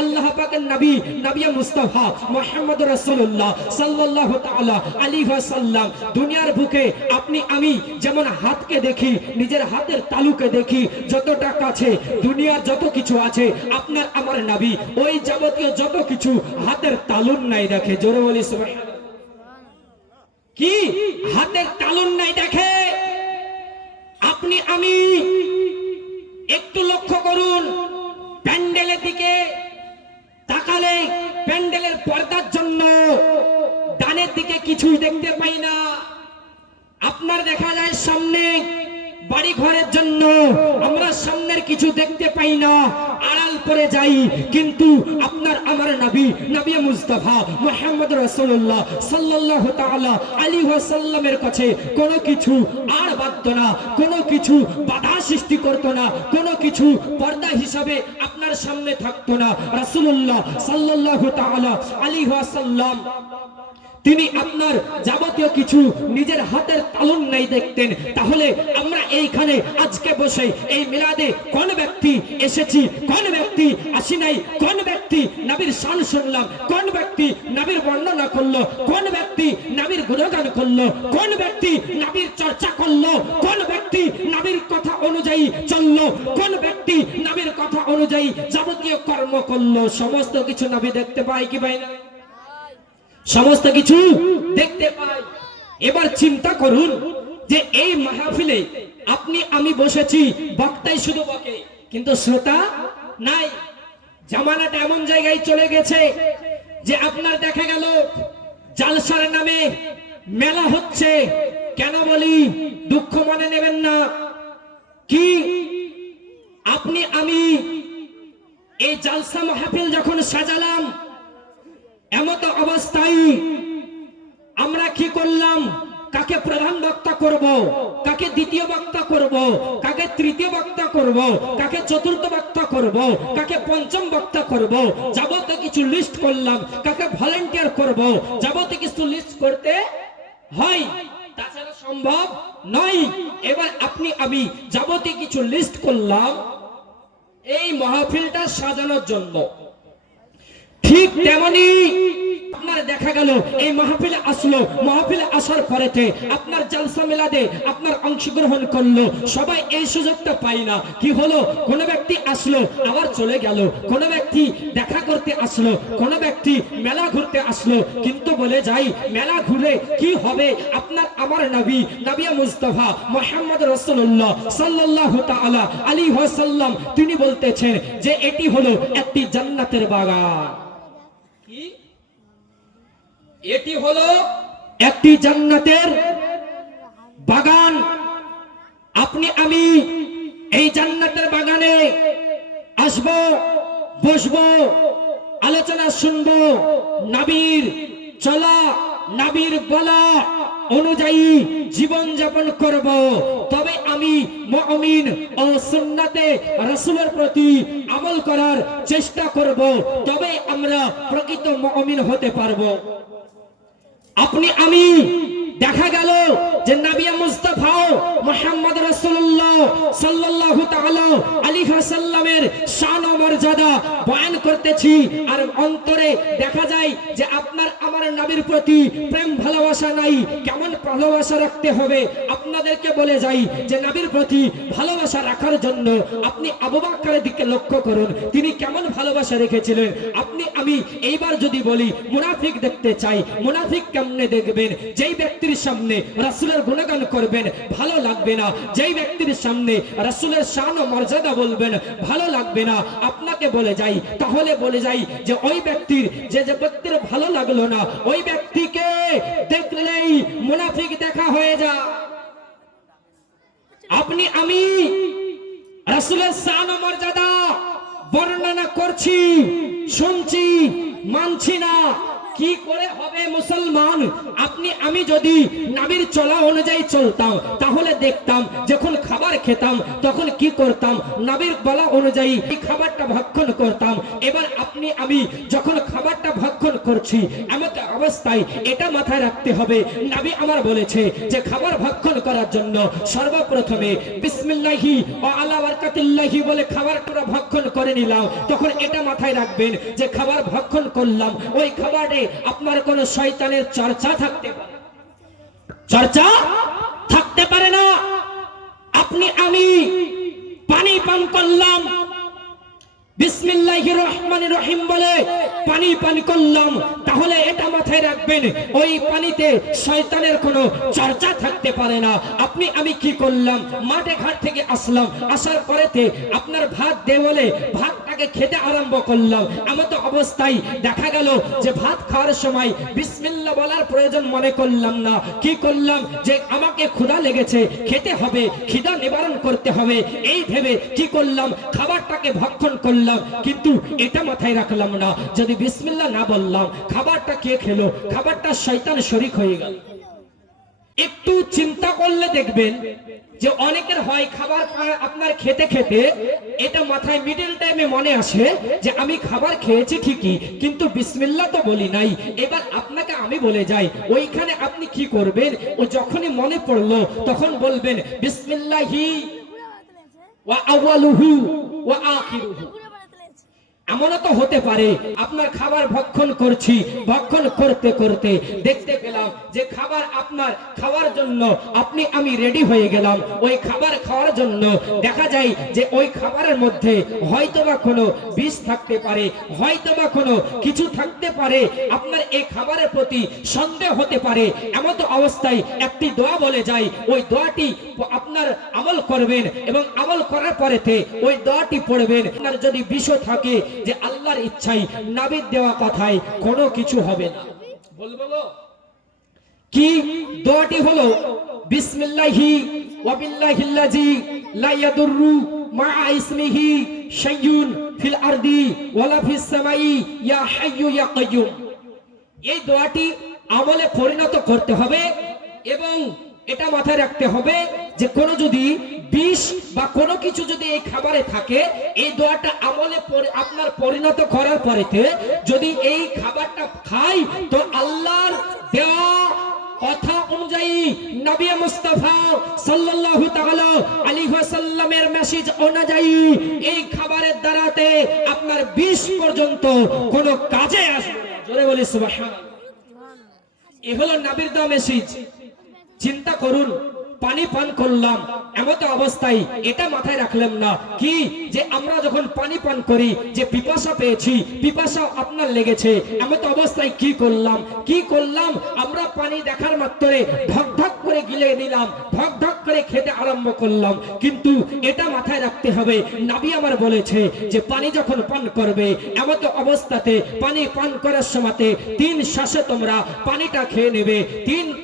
আল্লাহ পাকের নবী নবী মুস্তাফা মুহাম্মদ রাসূলুল্লাহ সাল্লাল্লাহু তাআলা আলাইহি ওয়াসাল্লাম দুনিয়ার বুকে আপনি আমি যেমন হাতকে দেখি, নিজের হাতের তালুকে দেখি, যতটা কাছে দুনিয়ার যত কিছু আছে আপনার আমার নবী ওই যাবতীয় যত কিছু হাতের তালুর নাই দেখে। জোরে বলি সুবহানাল্লাহ। কি হাতের তালুর নাই দেখে? আপনি আমি একটু লক্ষ্য করুন, প্যান্ডেলের দিকে তাকালে প্যান্ডেলের পর্দার জন্য ডানের দিকে কিছুই দেখতে পাই না। আপনার দেখা যায় সামনে বাড়ি ঘরের জন্য আমরা সামনের কিছু দেখতে পাই না, আড়াল পড়ে যাই। কিন্তু আপনার আমার নবী নবী মুস্তাফা মুহাম্মদ রাসূলুল্লাহ সাল্লাল্লাহু তাআলা আলাইহি ওয়াসাল্লামের কাছে কোনো কিছু আর বাধ্য না, কোনো কিছু বাধা সৃষ্টি করত না, কোনো কিছু পর্দা হিসাবে আপনার সামনে থাকতো না। রাসূলুল্লাহ সাল্লাল্লাহু তাআলা আলাইহি ওয়াসাল্লাম তিনি আপনার যাবতীয় কিছু নিজের হাতের তালুন নাই দেখতেন। তাহলে আমরা এইখানে আজকে বসে এই মিলাদে কোন ব্যক্তি এসেছি, কোন ব্যক্তি আসি নাই, কোন ব্যক্তি নবীর শান শুনলাম, কোন ব্যক্তি নবীর বর্ণনা করলো, কোন ব্যক্তি নবীর গুণগান করলো, কোন ব্যক্তি নবীর চর্চা করলো, কোন ব্যক্তি নবীর কথা অনুযায়ী চললো, কোন ব্যক্তি নবীর কথা অনুযায়ী যাবতীয় কর্ম করলো, সমস্ত কিছু নবী দেখতে পায় কি পায় না? সমস্ত কিছু দেখতে পাই। এবার চিন্তা করুন যে এই মাহফিলে আপনি আমি বসেছি, বক্তাই শুধু বকে কিন্তু শ্রোতা নাই। জামানাটা এমন জায়গায় চলে গেছে যে আপনার দেখা গেল জালসার নামে মেলা হচ্ছে। কেন বলি, দুঃখ মনে নেবেন না, কি আপনি আমি এই জালসা মাহফিল যখন সাজালাম এমত অবস্থায় আমরা কি করলাম, কাকে প্রধান বক্তা করব, কাকে দ্বিতীয় বক্তা করব, কাকে তৃতীয় বক্তা করব, কাকে চতুর্থ বক্তা করব, কাকে পঞ্চম বক্তা করব, যাবতীয় কিছু লিস্ট করলাম, কাকে ভলান্টিয়ার করব, যাবতীয় কিছু লিস্ট করতে হয়, তাছাড়া সম্ভব নয়। এবার আপনি আমি যাবতীয় কিছু লিস্ট করলাম এই মাহফিলটা সাজানোর জন্য। ঠিক তেমনি আপনার দেখা গেল এই মাহফিলে আসলো, মাহফিলে আসার পরেতে আপনার জালসা মিলাদে আপনার অংশগ্রহণ করলো, সবাই এই সুযোগটা পায় না। কি হলো, কোন ব্যক্তি আসলো আবার চলে গেল, কোন ব্যক্তি দেখা করতে আসলো, কোন ব্যক্তি মেলা ঘুরতে আসলো। কিন্তু বলে যাই, মেলা ঘুরে কি হবে? আপনার আমার নবী নবী মুস্তাফা মুহাম্মদ রাসূলুল্লাহ সাল্লাল্লাহু তাআলা আলাইহি ওয়াসাল্লাম তিনি বলতেছেন যে এটি হলো একটি জান্নাতের বাগান। কি? এটি হলো একটি জান্নাতের বাগান। আপনি আমি এই জান্নাতের বাগানে আসব, বসব, আলোচনা শুনব, নবীর চলা নবীর বলা অনুযায়ী জীবন যাপন করব। তবে আমি মুমিন ও সুন্নাতে রাসূলের প্রতি আমল করার চেষ্টা করব, তবে আমরা প্রকৃত মুমিন হতে পারব। আপনি আমি দেখা গেল যে নবী মুস্তাফা মুহাম্মদ রাসূলুল্লাহ সাল্লাল্লাহু তাআলা আলাইহি ওয়াসাল্লামের শান ও মর্যাদা বয়ান করতেছি, আর অন্তরে দেখা যায় যে আপনার আমার নবীর প্রতি প্রেম ভালোবাসা নাই। কেমন ভালোবাসা রাখতে হবে আপনাদেরকে বলে যাই যে নবীর প্রতি ভালোবাসা রাখার জন্য আপনি আবু বকরের দিকে লক্ষ্য করুন, তিনি কেমন ভালোবাসা রেখেছিলেন। আপনি আমি এইবার যদি বলি মুনাফিক দেখতে চাই, মুনাফিক কেমনে দেখবেন? যেই ব্যক্তির সামনে রাসূলের গুণগান করবেন ভালো লাগবে না, যেই ব্যক্তির সামনে রাসূলের শান ও মর্যাদা বলবেন ভালো লাগবে না। আপনাকে বলে যাই, তাহলে বলে যাই যে ওই ব্যক্তির যে ব্যক্তির ভালো লাগলো না, ওই ব্যক্তিকে দেখলেই মুনাফিক দেখা হয়ে যায়। আপনি আমি রাসূলের শান ও মর্যাদা বর্ণনা করছি, শুনছি, মানছি না। কি করে হবে মুসলমান? আপনি আমি যদি নবীর চলা অনুযায়ী চলতাম তাহলে দেখতাম যখন খাবার খেতাম তখন কি করতাম, নবীর বলা অনুযায়ী খাবারটা ভক্ষণ করতাম। এবার আপনি আমি যখন খাবারটা ভক্ষণ করছি অবস্থায় এটা মাথায় রাখতে হবে, নবী আমার বলেছে যে খাবার ভক্ষণ করার জন্য সর্বপ্রথমে বিসমিল্লাহি ওয়া আলা বারাকাতিল্লাহি বলে খাবারটা ভক্ষণ করে নিলাম। তখন এটা মাথায় রাখবেন যে খাবার ভক্ষণ করলাম, ওই খাবারে আপনার কোনো শয়তানের চর্চা থাকতে পারে, চর্চা থাকতে পারে না। আপনি আমি পানি পান করলাম, বিসমিল্লাহির রহমানির রহিম বলে পানি পান করলাম, তাহলে এটা মাথায় রাখবেন ওই পানিতে শয়তানের কোনো চর্চা থাকতে পারে না। আপনি আমি কি করলাম, মাঠে ঘাট থেকে আসলাম, আসার পরেতে আপনার ভাত দে বলে ভাতটাকে খেতে আরম্ভ করলাম। এমতো অবস্থায় দেখা গেল যে ভাত খাওয়ার সময় বিসমিল্লাহ বলার প্রয়োজন মনে করলাম না। কি করলাম, যে আমাকে ক্ষুধা লেগেছে, খেতে হবে, খিদা নিবারণ করতে হবে, এই ভেবে কি করলাম, খাবারটাকে ভক্ষণ করলাম। কিন্তু এটা মাথায় রাখলাম না, যদি বিসমিল্লাহ না বললাম খাবারটা কে খেলো, খাবারটা শয়তান শরীক হয়ে গেল। একটু চিন্তা করলে দেখবেন যে অনেকের হয় খাবার আপনার খেতে খেতে এটা মাথায় মিডল টাইমে মনে আসে যে আমি খাবার খেয়েছি ঠিকই, কিন্তু বিসমিল্লাহ তো বলি নাই। এবার আপনাকে আমি বলে যাই, ওইখানে আপনি কি করবেন, ও যখনই মনে পড়লো তখন বলবেন বিসমিল্লাহি ওয়া আওয়ালুহু ওয়া আখিরুহু। এমনও তো হতে পারে আপনার খাবার ভক্ষণ করছি, ভক্ষণ করতে করতে দেখতে পেলাম যে খাবার আপনার খাওয়ার জন্য আপনি আমি রেডি হয়ে গেলাম। ওই খাবার খাওয়ার জন্য দেখা যায় যে ওই খাবারের মধ্যে হয়তোবা কোনো বিষ থাকতে পারে, হয়তোবা কোনো কিছু থাকতে পারে, আপনার এই খাবারের প্রতি সন্দেহ হতে পারে। এমতো অবস্থায় একটি দোয়া বলে যায়, ওই দোয়াটি আপনার আমল করবেন এবং আমল করার পরেতে ওই দোয়াটি পড়বেন। আপনার যদি বিষ থাকে যে আল্লাহর ইচ্ছাই নবীর দেওয়া কথায় কোনো কিছু হবে না। বলবো কি দোয়াটি হলো বিসমিল্লাহি ওয়া বিল্লাহিল্লাযী লা ইয়াদুররু মা ইসমিহি শাইউন ফিল আরদি ওয়ালা ফিস সামাই ইয়া হাইয়ু ইয়া কাইয়ুম। এই দোয়াটি আমলে পরিণত করতে হবে এবং এটা মাথায় রাখতে হবে যে কোনো যদি বিষ বা কোনো কিছু যদি এই খাবারে থাকে, এই দোয়াটা আমলে আপনার পরিণত করার পরেতে যদি এই খাবারটা খাই তো আল্লাহর দেওয়া কথা অনুযায়ী নবী মুস্তাফা সাল্লাল্লাহু তাআলা আলাইহি ওয়াসাল্লামের মেসেজ অনুযায়ী এই খাবারের দ্বারাতে আপনার বিষ পর্যন্ত কোনো কাজে আসবে না। জোরে বলি সুবহানাল্লাহ। এই হলো নবীর দেওয়া মেসেজ। চিন্তা করুন, পানি পান করলাম, এমতো অবস্থায় এটা মাথায় রাখলাম না কি যে আমরা যখন পানি পান করি যে পিপাসা পেয়েছি, পিপাসা আপনার লেগেছে, এমতো অবস্থায় কি করলাম আমরা পানি দেখার মাত্রে ঢক ঢক করে গিলে নিলাম, ঢক ঢক করে খেতে আরম্ভ করলাম। কিন্তু এটা মাথায় রাখতে হবে, নবী আমার বলেছে যে পানি যখন পান করবে এমতো অবস্থাতে পানি পান করার সময়তে 3 শ্বাসে তোমরা পানিটা খেয়ে নেবে।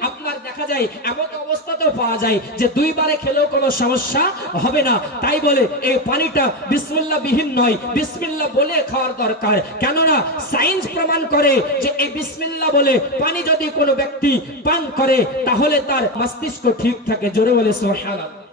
আপনার দেখা যায় এমতো অবস্থাতেও পাওয়া যায় যে 2 বারে খেলেও কোনো সমস্যা হবে না। তাই বলে এই পানিটা বিসমিল্লাহ বিহীন নয়, বিসমিল্লাহ বলে খাওয়ার দরকার। কেননা সায়েন্স প্রমাণ করে যে এই বিসমিল্লাহ বলে পানি যদি কোনো ব্যক্তি পান করে তাহলে তার মস্তিষ্ক ঠিক থাকে। জোরে বলে সুবহানাল্লাহ।